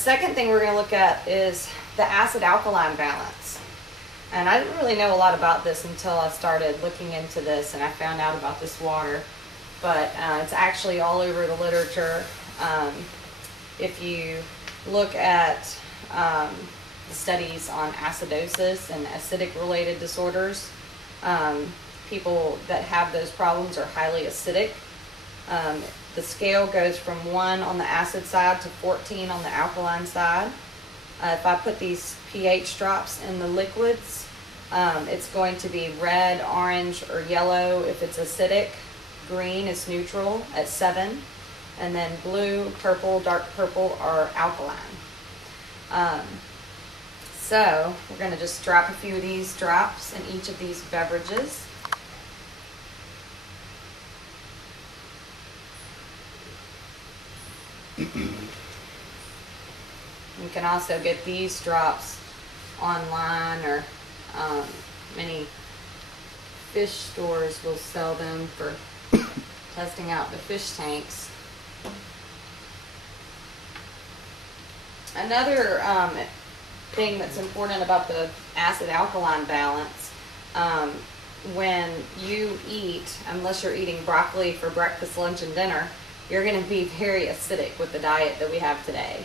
The second thing we're going to look at is the acid-alkaline balance. And I didn't really know a lot about this until I started looking into this and I found out about this water. But it's actually all over the literature. If you look at the studies on acidosis and acidic-related disorders, people that have those problems are highly acidic. The scale goes from 1 on the acid side to 14 on the alkaline side. If I put these pH drops in the liquids, it's going to be red, orange, or yellow if it's acidic. Green is neutral at 7. And then blue, purple, dark purple are alkaline. So we're going to just drop a few of these drops in each of these beverages. You can also get these drops online, or many fish stores will sell them for testing out the fish tanks. Another thing that's important about the acid-alkaline balance, when you eat, unless you're eating broccoli for breakfast, lunch, and dinner, you're going to be very acidic with the diet that we have today.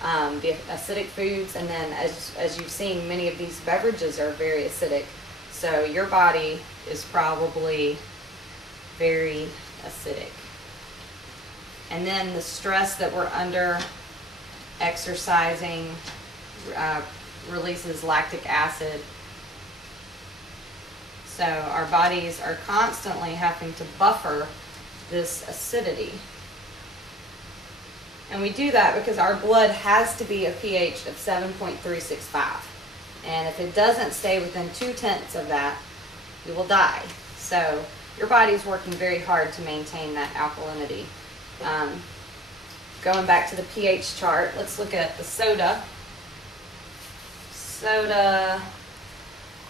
The acidic foods, and then as you've seen, many of these beverages are very acidic. So your body is probably very acidic. And then the stress that we're under, exercising, releases lactic acid. So our bodies are constantly having to buffer this acidity. And we do that because our blood has to be a pH of 7.365. And if it doesn't stay within 2/10 of that, you will die. So your body's working very hard to maintain that alkalinity. Going back to the pH chart, let's look at the soda. Soda,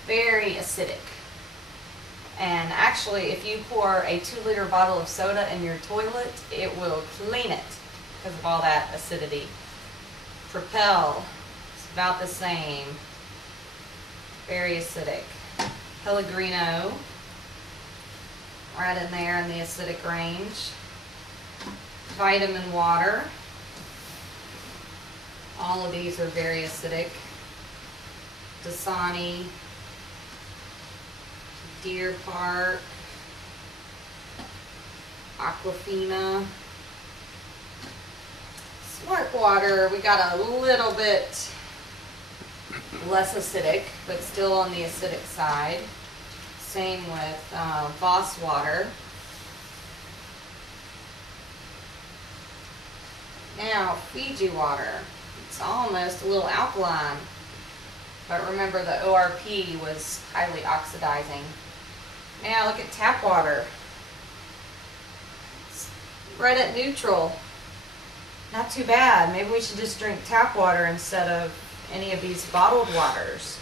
very acidic. And actually, if you pour a 2-liter bottle of soda in your toilet, it will clean it because of all that acidity. Propel, it's about the same. Very acidic. Pellegrino, right in there in the acidic range. Vitamin water. All of these are very acidic. Dasani, Deer Park, Aquafina. Smart water, we got a little bit less acidic, but still on the acidic side. Same with Voss water. Now, Fiji water. It's almost a little alkaline, but remember the ORP was highly oxidizing. Now look at tap water. It's right at neutral. Not too bad. Maybe we should just drink tap water instead of any of these bottled waters.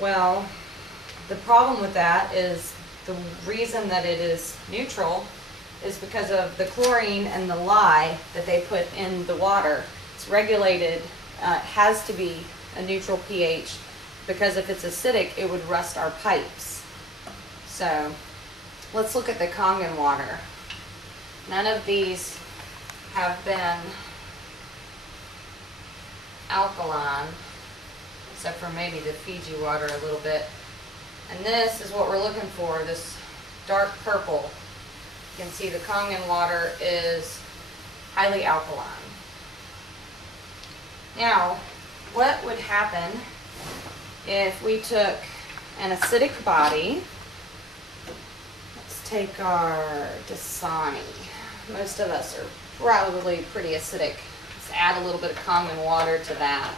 Well, the problem with that is the reason that it is neutral is because of the chlorine and the lye that they put in the water. It's regulated, has to be a neutral pH, because if it's acidic, it would rust our pipes. So let's look at the Kangen water. None of these have been alkaline, except for maybe the Fiji water a little bit. And this is what we're looking for, this dark purple. You can see the Kangen water is highly alkaline. Now, what would happen if we took an acidic body? Let's take our Dasani. Most of us are probably pretty acidic. Let's add a little bit of Kangen water to that.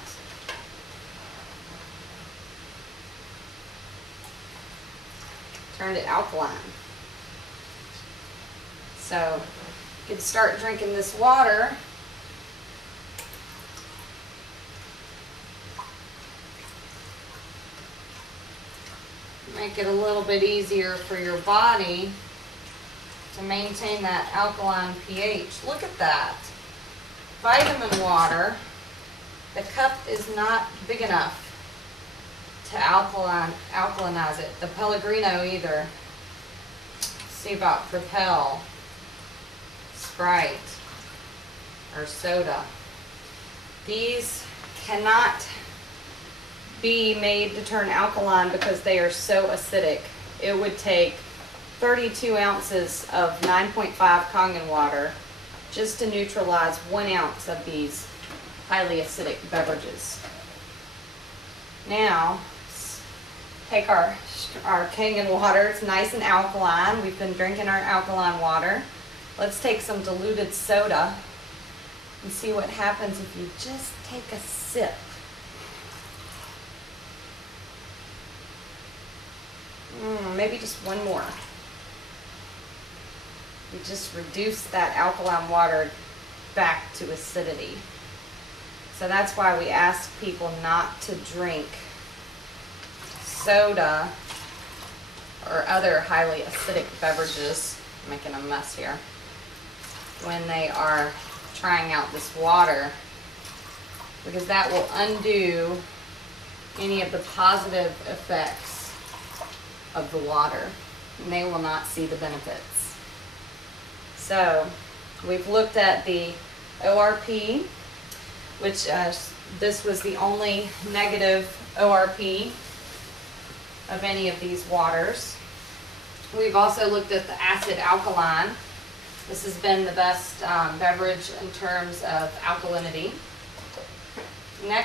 Turned it alkaline. So you can start drinking this water. Make it a little bit easier for your body to maintain that alkaline pH. Look at that. Vitamin water the cup is not big enough to alkalinize it. The Pellegrino either. See about Propel, Sprite, or soda. These cannot be made to turn alkaline because they are so acidic. It would take 32 ounces of 9.5 Kangen water just to neutralize 1 ounce of these highly acidic beverages. Now, take our Kangen water. It's nice and alkaline. We've been drinking our alkaline water. Let's take some diluted soda and see what happens if you just take a sip. Maybe just one more. You just reduce that alkaline water back to acidity. So that's why we ask people not to drink soda or other highly acidic beverages. I'm making a mess here. When they are trying out this water, because that will undo any of the positive effects of the water, and they will not see the benefits. So we've looked at the ORP, which this was the only negative ORP of any of these waters. We've also looked at the acid alkaline. This has been the best beverage in terms of alkalinity. Next